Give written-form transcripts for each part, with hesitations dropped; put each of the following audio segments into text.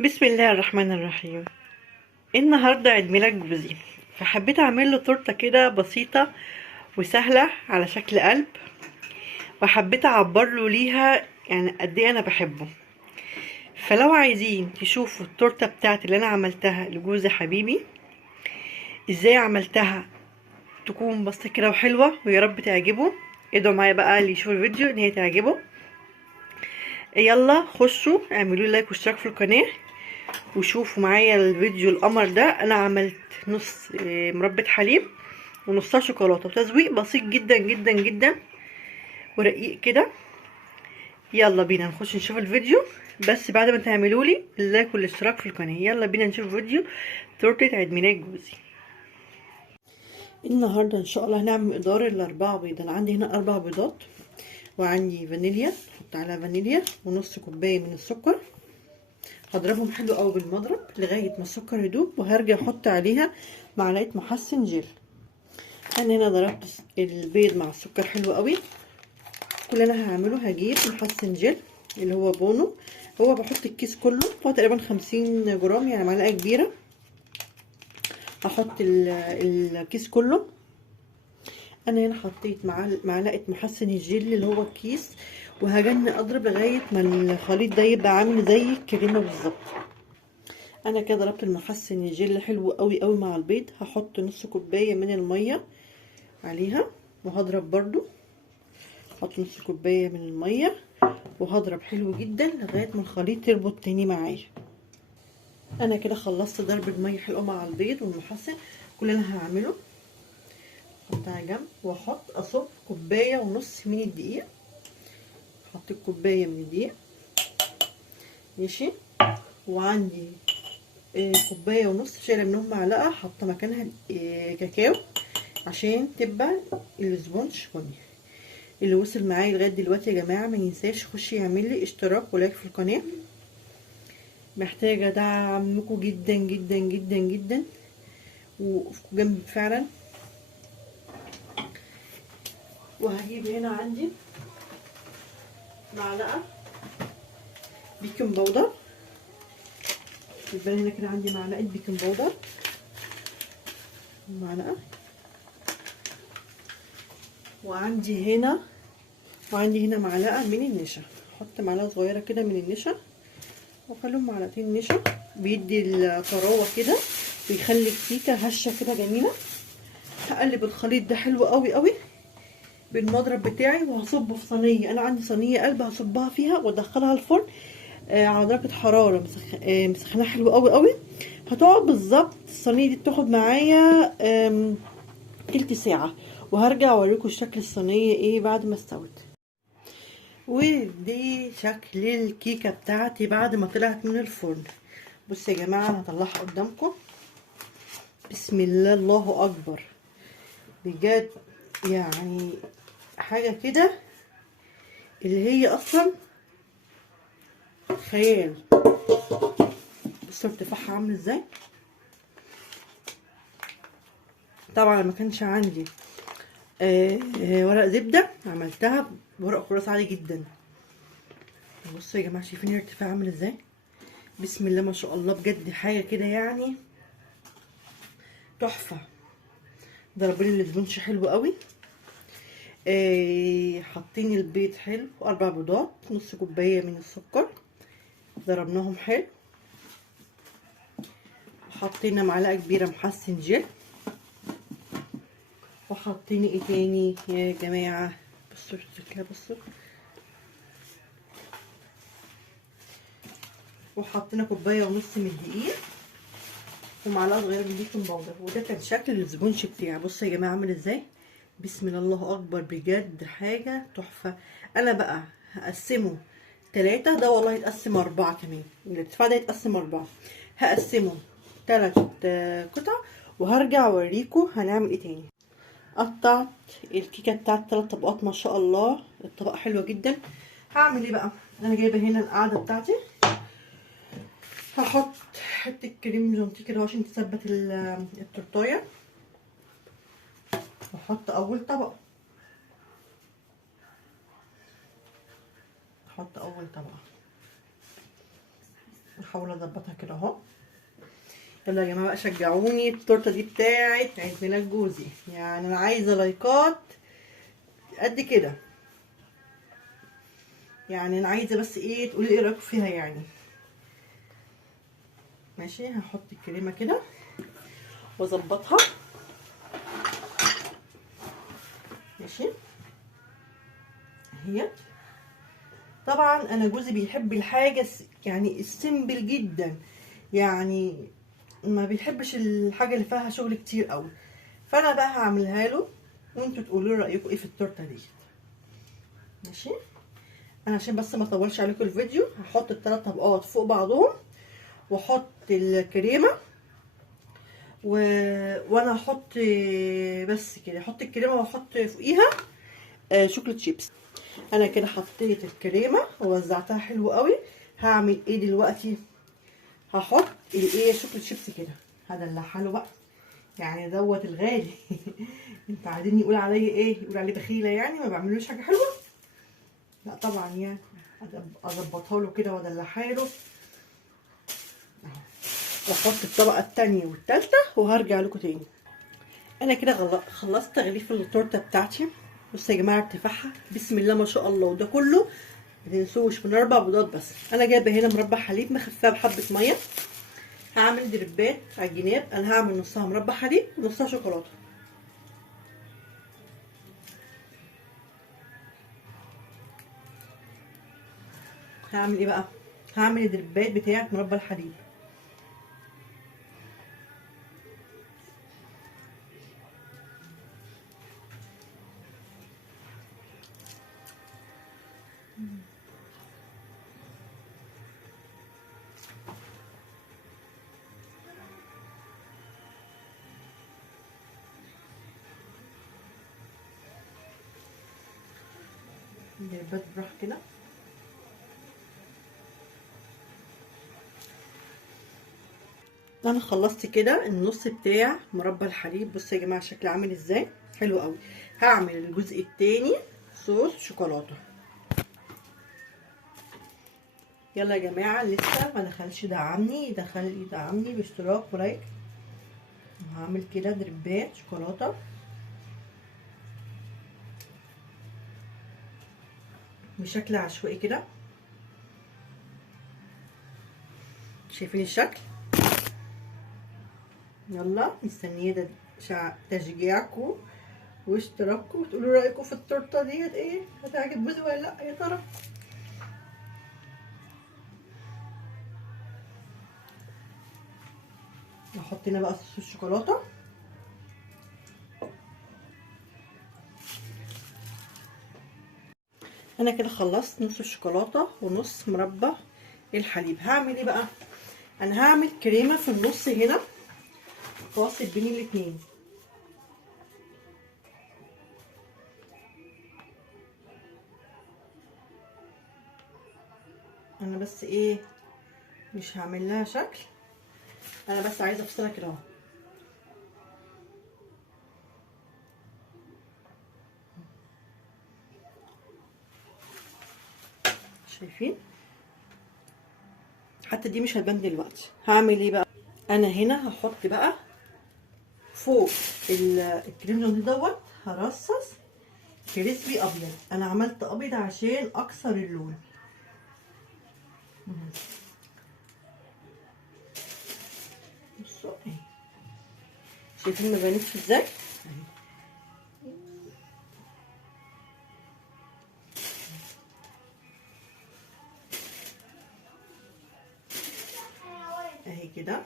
بسم الله الرحمن الرحيم. النهارده عيد ميلاد جوزي، فحبيت اعمل له تورته كده بسيطه وسهله على شكل قلب، وحبيت اعبر له ليها يعني قد ايه انا بحبه. فلو عايزين تشوفوا التورته بتاعتي اللي انا عملتها لجوزي حبيبي ازاي عملتها تكون بسيطه كده وحلوه ويا رب تعجبه، ادعوا معايا بقى اللي يشوف الفيديو ان هي تعجبه. يلا خشوا اعملوا لايك واشتراك في القناه وشوفوا معايا الفيديو القمر ده. انا عملت نص مربى حليب ونصها شوكولاته، وتزويق بسيط جدا جدا جدا ورقيق كده. يلا بينا نخش نشوف الفيديو، بس بعد ما تعملوا لي اللايك والاشتراك في القناه. يلا بينا نشوف فيديو تورته عيد ميلاد جوزي. النهارده ان شاء الله هنعمل مقدار الاربعه بيض. انا عندي هنا 4 بيضات، وعندي فانيليا، حط عليها فانيليا ونص كوبايه من السكر. هضربهم حلو قوي بالمضرب لغايه ما السكر يدوب، وهرجع احط عليها معلقه محسن جل. انا هنا ضربت البيض مع السكر حلو قوي. كل اللي انا هعمله هجيب محسن جل اللي هو بونو، هو بحط الكيس كله، هو تقريبا 50 جرام يعني معلقه كبيره. هحط الكيس كله. انا هنا حطيت معلقه محسن الجل اللي هو الكيس، وهجن اضرب لغايه ما الخليط ده يبقى عامل زي الكريمه بالظبط. انا كده ضربت المحسن الجل حلو قوي قوي مع البيض. هحط نص كوبايه من الميه عليها وهضرب برضو، احط نص كوبايه من الميه وهضرب حلو جدا لغايه ما الخليط يربط تاني معايا. انا كده خلصت ضرب الميه حلو مع البيض والمحسن. كل اللي انا هعمله احطها على جنب واحط اصب كوبايه ونص من الدقيق. احط الكوبايه من الدقيق ماشي، وعندي كوبايه ونص شايله منهم معلقه حاطه مكانها كاكاو عشان تبقى السبونج بني. اللي وصل معايا لغايه دلوقتي يا جماعه ما ينساش يخش يعمل لي اشتراك ولايك في القناه. محتاجه دعمكم جدا جدا جدا جدا، وقفكم جنبي فعلا. وهجيب هنا عندي معلقه بيكنج باودر. يبقى هنا كده عندي معلقه بيكنج باودر، معلقه. وعندي هنا معلقه من النشا. احط معلقه صغيره كده من النشا واخليهم معلقتين نشا، بيدي الطراوه كده ويخلي الكيكه هشه كده جميله. هقلب الخليط ده حلو قوي قوي بالمضرب بتاعي، وهصبه في صينيه. انا عندي صينيه قلب هصبها فيها وادخلها الفرن على درجه حراره مسخناها حلو قوي قوي. هتقعد بالظبط الصينيه دي بتاخد معايا تلت ساعه، وهرجع اوريكم شكل الصينيه ايه بعد ما استوت. ودي شكل الكيكه بتاعتي بعد ما طلعت من الفرن. بصوا يا جماعه انا هطلعها قدامكم. بسم الله الله اكبر، بجد يعني حاجه كده اللي هي اصلا خيال. بصوا ارتفاعها عامل ازاي. طبعا ما كانش عندي ورق زبده، عملتها بورق خلاص عادي جدا. بصوا يا جماعه شايفين الارتفاع عامل ازاي. بسم الله ما شاء الله، بجد حاجه كده يعني تحفه. ضربلي الاسبونج حلو قوي. حاطين البيض حلو، 4 بيضات، نص كوبايه من السكر ضربناهم حلو. حطينا معلقه كبيره محسن جل. وحاطين ايه تاني يا جماعه؟ بصوا شكلها، بصوا. وحطينا كوبايه ونص من الدقيق ومعلقه صغيره من البيكنج باودر. وده كان شكل السبونج بتاعي. بصوا يا جماعه عامل ازاي. بسم الله الله اكبر، بجد حاجه تحفه. انا بقى هقسمه 3. ده والله يتقسم 4 كمان، الارتفاع ده يتقسم 4. هقسمه 3 قطع وهرجع اوريكم هنعمل ايه تاني. قطعت الكيكه بتاعت 3 طبقات ما شاء الله. الطبق حلوه جدا. هعمل ايه بقى؟ انا جايبه هنا القاعده بتاعتي، هحط حته كريم جانتيه كده عشان تثبت التورتايه. واحط اول طبقه، احط اول طبقه احاول اظبطها كده اهو. يلا يا جماعه بقى شجعوني، التورته دي بتاعت عيد ميلاد جوزي، يعني انا عايزه لايكات قد كده. يعني انا عايزه بس ايه تقولي ايه رايكم فيها يعني. ماشي، هحط الكريمه كده واظبطها. ماشي اهي. طبعا انا جوزي بيحب الحاجه يعني السيمبل جدا، يعني ما بيحبش الحاجه اللي فيها شغل كتير قوي. فانا بقى هعملها له وانتوا تقولوا لي رايكم ايه في التورته دي. ماشي، انا عشان بس ما اطولش عليكم الفيديو هحط الثلاث طبقات فوق بعضهم واحط الكريمه وانا هحط بس كده، احط الكريمه واحط فوقيها شوكليت شيبس. انا كده حطيت الكريمه ووزعتها حلو قوي. هعمل ايه دلوقتي؟ هحط الايه شوكليت شيبس كده، هدلعها له بقى، يعني دوت الغالي. انت عايزين يقول عليا ايه؟ يقول عليه بخيله يعني ما بعملوش حاجه حلوه؟ لا طبعا، يعني اظبطها له كده وادلعها له اهو، واحط الطبقه التانية والتالتة وهرجع لكم تاني. انا كده خلصت تغليف التورته بتاعتي. بصوا يا جماعه ارتفاعها بسم الله ما شاء الله، وده كله ما تنسوش من 4 بيضات بس. انا جايبه هنا مربى حليب مخفاه بحبه ميه. هعمل دربات على الجناب، انا هعمل نصها مربى حليب ونصها شوكولاته. هعمل ايه بقى؟ هعمل الدربات بتاعه مربى الحليب. دربات براح كده. انا خلصت كده النص بتاع مربى الحليب. بصوا يا جماعه شكله عامل ازاي، حلو قوي. هعمل الجزء التاني صوص شوكولاته. يلا يا جماعه، لسه ما دخلش دعمني، يدعمني باشتراك ولايك. هعمل كده دربات شوكولاته بشكل عشوائي كده. شايفين الشكل؟ يلا مستنيه ده تشجيعكم واشتراككم وتقولوا رايكم في التورته ديت ايه، هتعجب جوزي ولا لا يا ترى. نحط هنا بقى صوص الشوكولاته. انا كده خلصت نص الشوكولاته ونص مربى الحليب. هعمل ايه بقى؟ انا هعمل كريمه في النص هنا فاصل بين الاتنين. انا بس ايه مش هعمل لها شكل، انا بس عايزه افصلها كده اهو. شايفين؟ حتى دي مش هتبان دلوقتي. هعمل ايه بقى؟ انا هنا هحط بقى فوق الكريم دوت هرصص كريسبي ابيض. انا عملت ابيض عشان اكسر اللون. بصوا اهي، شايفين ما بانتش ازاي؟ اهي كده.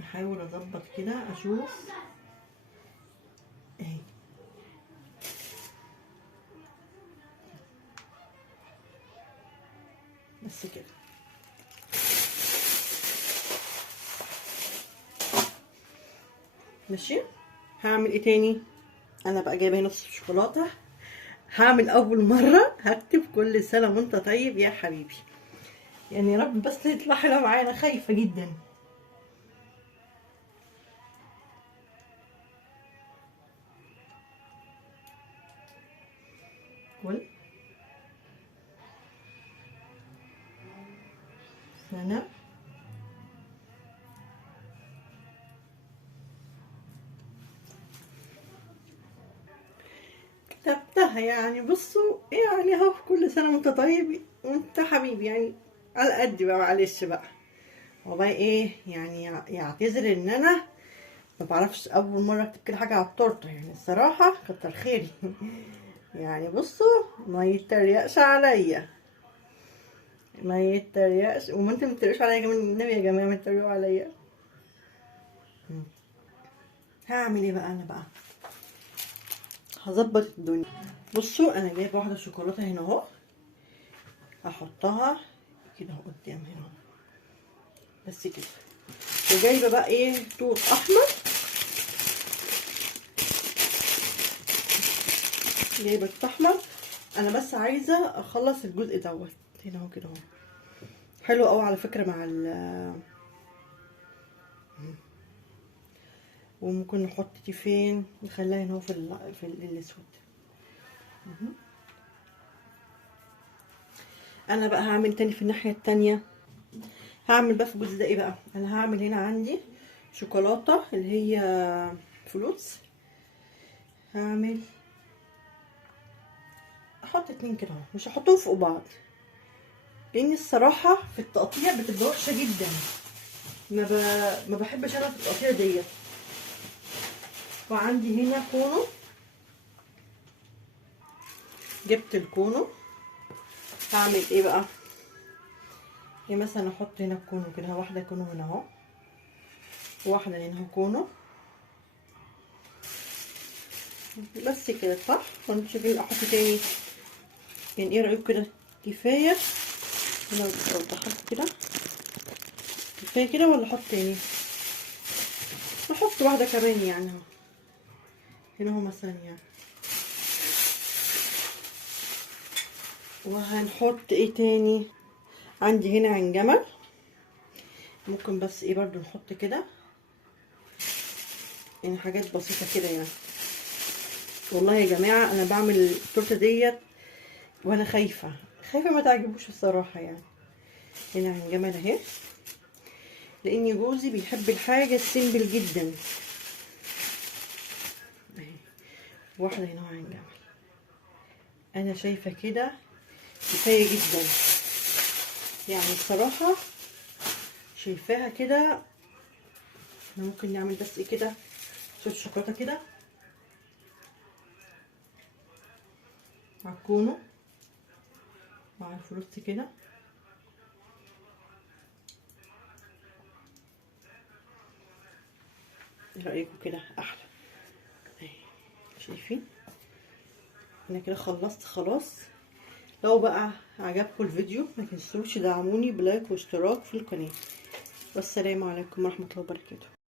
احاول اظبط كده اشوف اهي. بس كده. ماشي، هعمل ايه تاني؟ انا بقى جايبه هنا نص الشوكولاته. هعمل اول مره هكتب كل سنه وانت طيب يا حبيبي، يعني يا رب بس تطلع حلوه معايا، انا خايفه جدا. كل هنا كتبتها يعني. بصوا يعني اهو، كل سنة وانت طيب وانت حبيبي يعني، على قد بقى معلش بقى. هو بقى ايه يعني، يعتذر ان انا ما بعرفش اول مرة اكتب كده حاجة على التورتة يعني. الصراحة كتر خيري يعني. بصوا ما يتريقش عليا، ما يتريقش، وما انتوا ما تتريقوش عليا كمان النبي يا جماعة، ما تتريقوا عليا. هعمل ايه بقى انا بقى؟ هظبط الدنيا. بصوا انا جايبه واحده شوكولاته هنا اهو، هحطها كده اهو قدام هنا اهو. بس كده. وجايبه بقى ايه، توت احمر، جايبه توت احمر. انا بس عايزه اخلص الجزء دوت هنا اهو كده اهو. حلو قوي على فكره مع وممكن نحط دي فين، نخليها هنا اهو في الاسود. انا بقى هعمل تاني في الناحيه التانية. هعمل بقى في الجزء ده ايه بقى، انا هعمل هنا عندي شوكولاته اللي هي فلوتس. هعمل احط اتنين كده اهو، مش هحطهم فوق بعض لان الصراحه في التقطيع بتبقى وحشه جدا. ما بحبش انا في التقطيع ديت. وعندي هنا كونو، جبت الكونو. هعمل ايه بقى، يعني مثلا احط هنا كونو كده، واحده كونو هنا اهو، واحده هنا اهو كونو، بس كده صح. وانتوا شايفين احط تاني يعني، ايه رايكم كده؟ كفايه. انا بحط كده كفايه كده ولا احط تاني؟ احط واحده كمان يعني اهو هنا اهو مثلا يعني. وهنحط ايه تاني، عندي هنا عين جمل، ممكن بس ايه برضو نحط كده يعني، حاجات بسيطه كده يعني. والله يا جماعه انا بعمل التورته ديت وانا خايفه ما تعجبوش الصراحه يعني. هنا عين جمل اهي، لان جوزي بيحب الحاجه السيمبل جدا اهي. واحده هنا عين جمل، انا شايفه كده كفايه جدا يعني الصراحه، شايفاها كده. احنا ممكن نعمل بس ايه كده، صوص شوكولاته كده مع الكونو مع الفلوس كده. ايه رايكم كده احلى؟ اهي شايفين انا كده خلصت خلاص. لو بقى عجبكم الفيديو ما تنسوش تدعموني بلايك واشتراك في القناه. والسلام عليكم ورحمه الله وبركاته.